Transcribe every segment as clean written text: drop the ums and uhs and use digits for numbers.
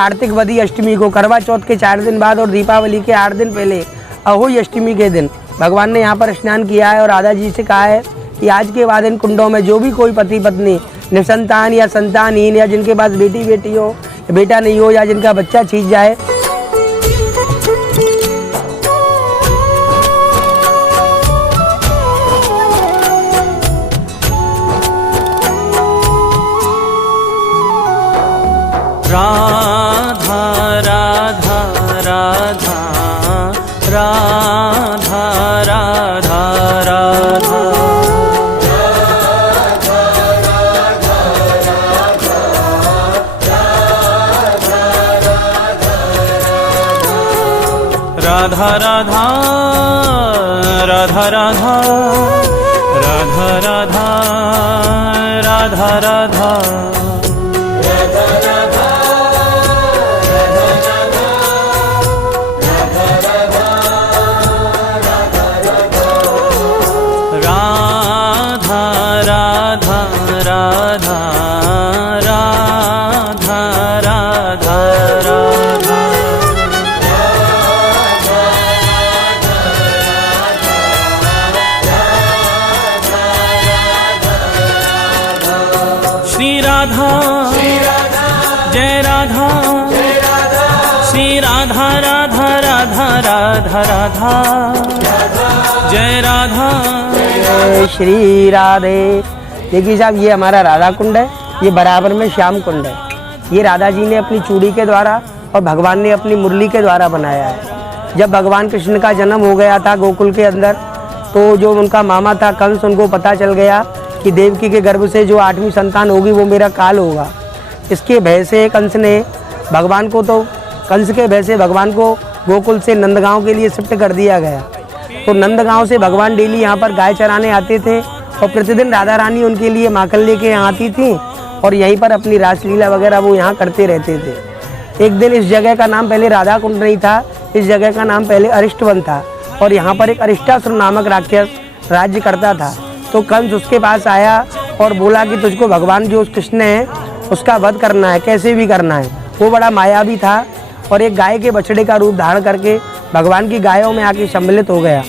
कार्तिक वदी अष्टमी को, करवा चौथ के 4 दिन बाद और दीपावली के 8 दिन पहले अहोई अष्टमी के दिन भगवान ने यहाँ पर स्नान किया है। और राधा जी से कहा है कि आज के बाद इन कुंडों में जो भी कोई पति पत्नी निसंतान या संतानहीन या जिनके पास बेटी बेटी हो, बेटा नहीं हो या जिनका बच्चा छींच जाए, राधा राधा राधा राधा राधा राधा राधा राधा राधा राधा राधा राधा राधा राधा श्री राधा जय राधा श्री राधा राधा राधा राधा राधा जय राधा श्री राधे। देखिए साहब, ये हमारा राधा कुंड है, ये बराबर में श्याम कुंड है। ये राधा जी ने अपनी चूड़ी के द्वारा और भगवान ने अपनी मुरली के द्वारा बनाया है। जब भगवान कृष्ण का जन्म हो गया था गोकुल के अंदर, तो जो उनका मामा था कंस, उनको पता चल गया कि देवकी के गर्भ से जो 8वीं संतान होगी वो मेरा काल होगा। इसके भय से कंस के भय से भगवान को गोकुल से नंदगांव के लिए शिफ्ट कर दिया गया। तो नंदगांव से भगवान डेली यहाँ पर गाय चराने आते थे और प्रतिदिन राधा रानी उनके लिए माखन लेके यहाँ आती थी और यहीं पर अपनी रासलीला वगैरह वो यहाँ करते रहते थे। एक दिन इस जगह का नाम पहले राधा कुंड नहीं था, इस जगह का नाम पहले अरिष्टवन था और यहाँ पर एक अरिष्टासुर नामक राक्षस राज्य करता था। तो कंस उसके पास आया और बोला कि तुझको भगवान जो कृष्ण है उसका वध करना है, कैसे भी करना है। वो बड़ा मायावी था और एक गाय के बछड़े का रूप धारण करके भगवान की गायों में आके सम्मिलित हो गया,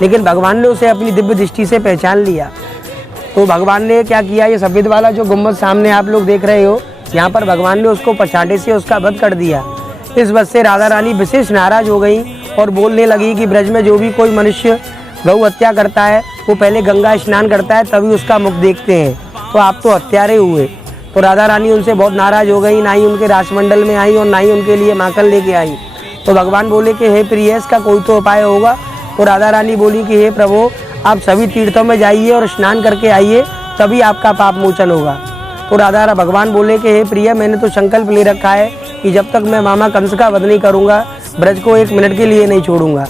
लेकिन भगवान ने उसे अपनी दिव्य दृष्टि से पहचान लिया। तो भगवान ने क्या किया, ये सफ़ेद वाला जो गुम्बद सामने आप लोग देख रहे हो, यहाँ पर भगवान ने उसको पछाड़े से उसका वध कर दिया। इस वजह से राधा रानी विशेष नाराज हो गई और बोलने लगी कि ब्रज में जो भी कोई मनुष्य गौ हत्या करता है वो पहले गंगा स्नान करता है तभी उसका मुख देखते हैं, तो आप तो हत्यारे हुए। तो राधा रानी उनसे बहुत नाराज हो गई, ना ही उनके रासमंडल में आई और ना ही उनके लिए माखन लेके आई। तो भगवान बोले कि हे प्रिय, इसका कोई तो उपाय होगा। तो राधा रानी बोली कि हे प्रभु, आप सभी तीर्थों में जाइए और स्नान करके आइए, तभी आपका पाप मोचन होगा। तो भगवान बोले कि हे प्रिय, मैंने तो संकल्प ले रखा है कि जब तक मैं मामा कंस का वध नहीं करूँगा, ब्रज को 1 मिनट के लिए नहीं छोड़ूंगा।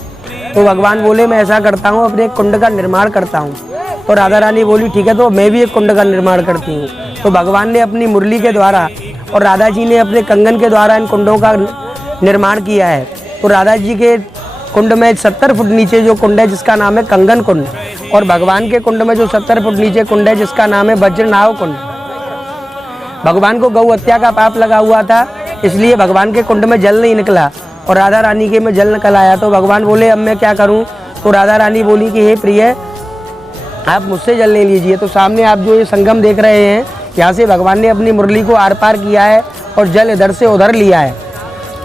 तो भगवान बोले मैं ऐसा करता हूँ, अपने एक कुंड का निर्माण करता हूँ। तो राधा रानी बोली ठीक है, तो मैं भी एक कुंड का निर्माण करती हूँ। तो भगवान ने अपनी मुरली के द्वारा और राधा जी ने अपने कंगन के द्वारा इन कुंडों का निर्माण किया है। तो राधा जी के कुंड में 70 फुट नीचे जो कुंड है जिसका नाम है कंगन कुंड, और भगवान के कुंड में जो 70 फुट नीचे कुंड है जिसका नाम है वज्रनाव कुंड। भगवान को गौ हत्या का पाप लगा हुआ था, इसलिए भगवान के कुंड में जल नहीं निकला और राधा रानी के में जल निकल आया। तो भगवान बोले अब मैं क्या करूं? तो राधा रानी बोली कि हे प्रिय, आप मुझसे जल ले लीजिए। तो सामने आप जो ये संगम देख रहे हैं, यहाँ से भगवान ने अपनी मुरली को आर पार किया है और जल इधर से उधर लिया है।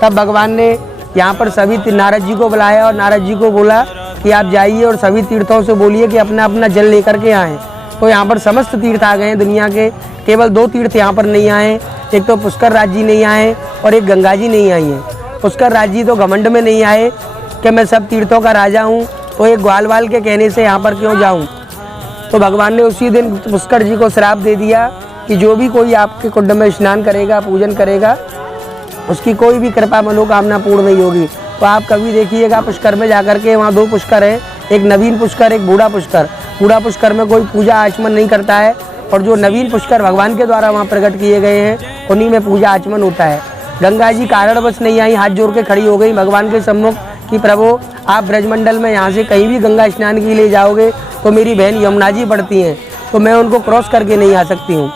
तब भगवान ने यहाँ पर सभी नारद जी को बुलाया और नारद जी को बोला कि आप जाइए और सभी तीर्थों से बोलिए कि अपना अपना जल लेकर के आएँ। तो यहाँ पर समस्त तीर्थ आ गए हैं दुनिया के, केवल 2 तीर्थ यहाँ पर नहीं आए। एक तो पुष्कर राज जी नहीं आए और एक गंगा जी नहीं आई है। पुष्कर राज जी तो घमंड में नहीं आए कि मैं सब तीर्थों का राजा हूँ, तो एक ग्वाल वाल के कहने से यहाँ पर क्यों जाऊँ। तो भगवान ने उसी दिन पुष्कर जी को श्राप दे दिया कि जो भी कोई आपके कुंड में स्नान करेगा, पूजन करेगा, उसकी कोई भी कृपा मनोकामना पूर्ण नहीं होगी। तो आप कभी देखिएगा पुष्कर में जाकर के, वहाँ 2 पुष्कर हैं, एक नवीन पुष्कर, एक बूढ़ा पुष्कर। बूढ़ा पुष्कर में कोई पूजा आचमन नहीं करता है और जो नवीन पुष्कर भगवान के द्वारा वहाँ प्रकट किए गए हैं उन्हीं में पूजा आचमन होता है। गंगा जी कारणवश नहीं आई, हाथ जोड़ के खड़ी हो गई भगवान के सम्मुख कि प्रभु आप ब्रजमंडल में यहाँ से कहीं भी गंगा स्नान के लिए जाओगे तो मेरी बहन यमुना जी पड़ती हैं, तो मैं उनको क्रॉस करके नहीं आ सकती हूँ।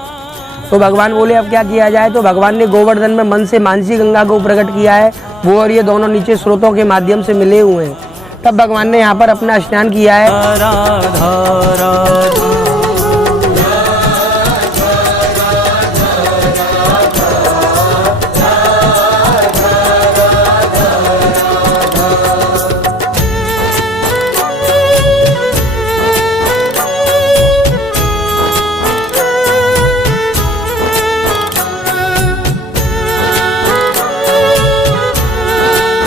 तो भगवान बोले अब क्या किया जाए, तो भगवान ने गोवर्धन में मन से मानसी गंगा को प्रकट किया है। वो और ये दोनों नीचे स्रोतों के माध्यम से मिले हुए हैं। तब भगवान ने यहाँ पर अपना स्नान किया है।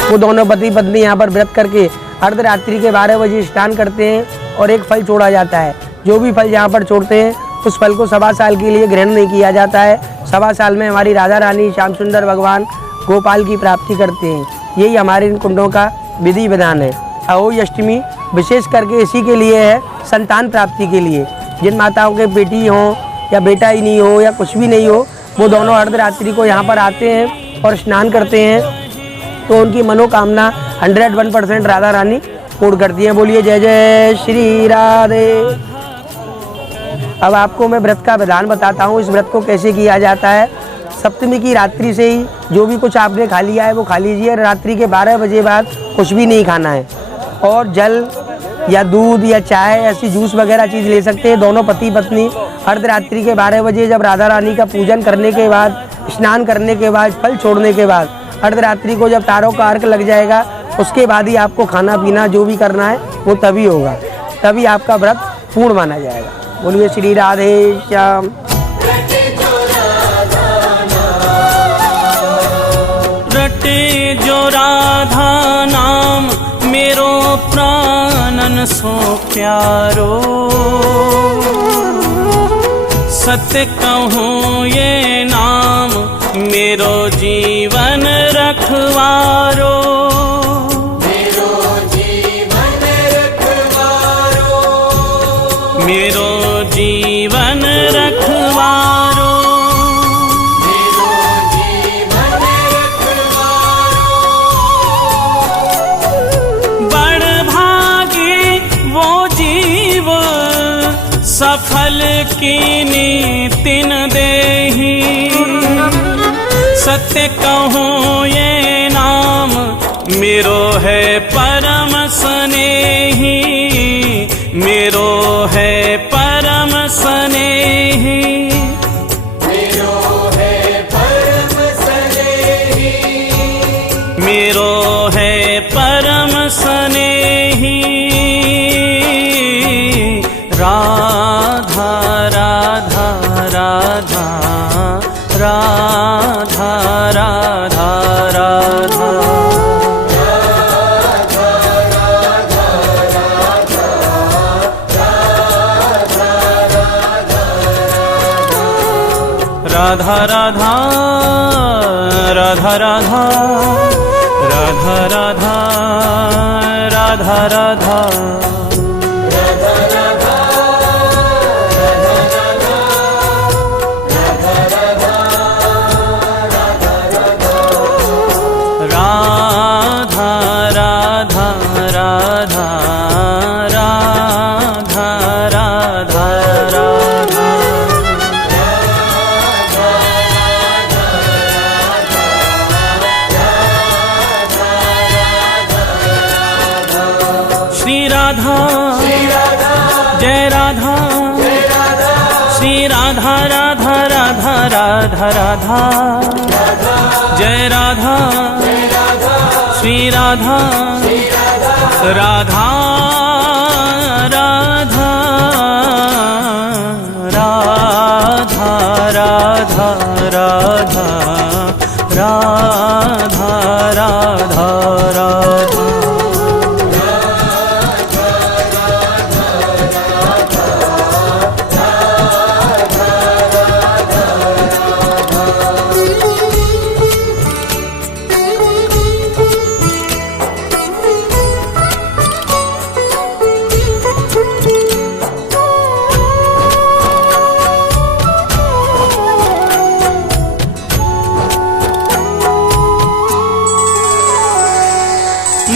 वो दोनों पति पत्नी यहाँ पर व्रत करके अर्धरात्रि के 12 बजे स्नान करते हैं और एक फल छोड़ा जाता है। जो भी फल यहाँ पर छोड़ते हैं उस फल को 1.25 साल के लिए ग्रहण नहीं किया जाता है। 1.25 साल में हमारी राधा रानी श्याम सुंदर भगवान गोपाल की प्राप्ति करते हैं। यही हमारे इन कुंडों का विधि विधान है। अहोई अष्टमी विशेष करके इसी के लिए है, संतान प्राप्ति के लिए। जिन माताओं के बेटी हो या बेटा ही नहीं हो या कुछ भी नहीं हो, वो दोनों अर्धरात्रि को यहाँ पर आते हैं और स्नान करते हैं, तो उनकी मनोकामना 101% राधा रानी पूर्ण करती है। बोलिए जय जय श्री राधे। अब आपको मैं व्रत का विधान बताता हूँ, इस व्रत को कैसे किया जाता है। सप्तमी की रात्रि से ही जो भी कुछ आपने खा लिया है वो खा लीजिए। रात्रि के 12 बजे बाद कुछ भी नहीं खाना है, और जल या दूध या चाय ऐसी जूस वगैरह चीज़ ले सकते हैं। दोनों पति पत्नी अर्धरात्रि के 12 बजे जब राधा रानी का पूजन करने के बाद, स्नान करने के बाद, फल छोड़ने के बाद, अर्धरात्रि को जब तारों का अर्घ लग जाएगा, उसके बाद ही आपको खाना पीना जो भी करना है वो तभी होगा, तभी आपका व्रत पूर्ण माना जाएगा। बोलिए श्री राधे श्याम। रटे जो राधा नाम मेरो प्राणन सो प्यारो, सत्य कहूँ ये नाम मेरो जीवन रखवारो, मेरो जीवन रखवारो, मेरो जीवन रखवारो, मेरो जीवन रखवारो। बड़ भागी वो जीव सफल कीनी तिन देही, सत्य कहूँ ये नाम मेरो है परम स्नेही, मेरो है परम स्नेही, मेरो है परम स्नेही, मेरो है परम स्नेही। राधा राधा राधा राधा राधा राधा राधा राधा राधा राधा राधा राधा राधा श्री राधा जय राधा, श्री राधा राधा राधा राधा राधा, जय राधा श्री राधा राधा राधा राधा राधा राधा राधा राधा राधा।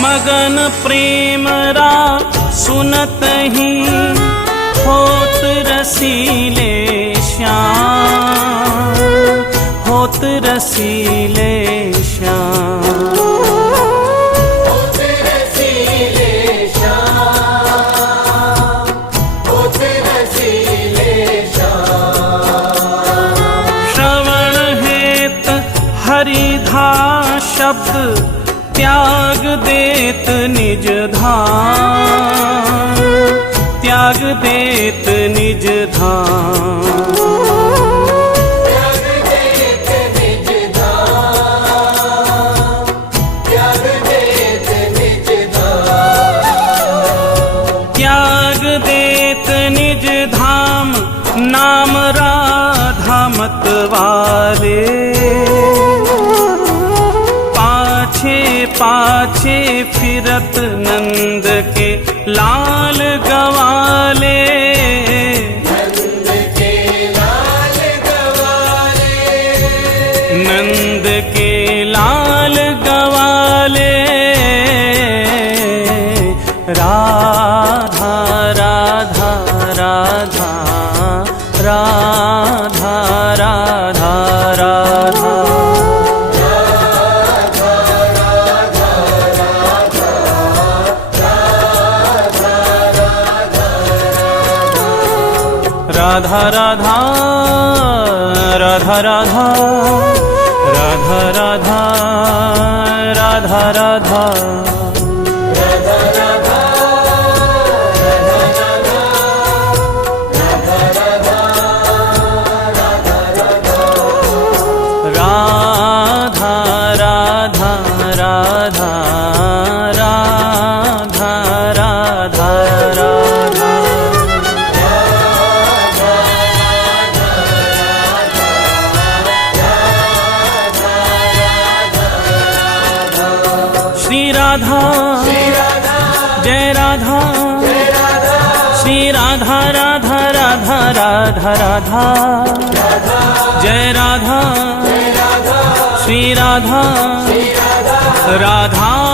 मगन प्रेम रा सुनत ही होत रसीले श्याम, बहुत रसीले श्याम। श्रवण हेत हरिधा शब्द त्याग देत निज धाम, त्याग देत निज धाम। त्याग देत निज धाम नाम राधा मत वाले, पाछे पाछे फिरत नंद के लाल गवाले, नंद के लाल गवाले। राधा राधा राधा राधा राधा राधा। राधा राधा राधा राधा राधा राधा राधा राधा। श्री राधा जय राधा, श्री राधा राधा राधा राधा राधा, जय राधा श्री राधा राधा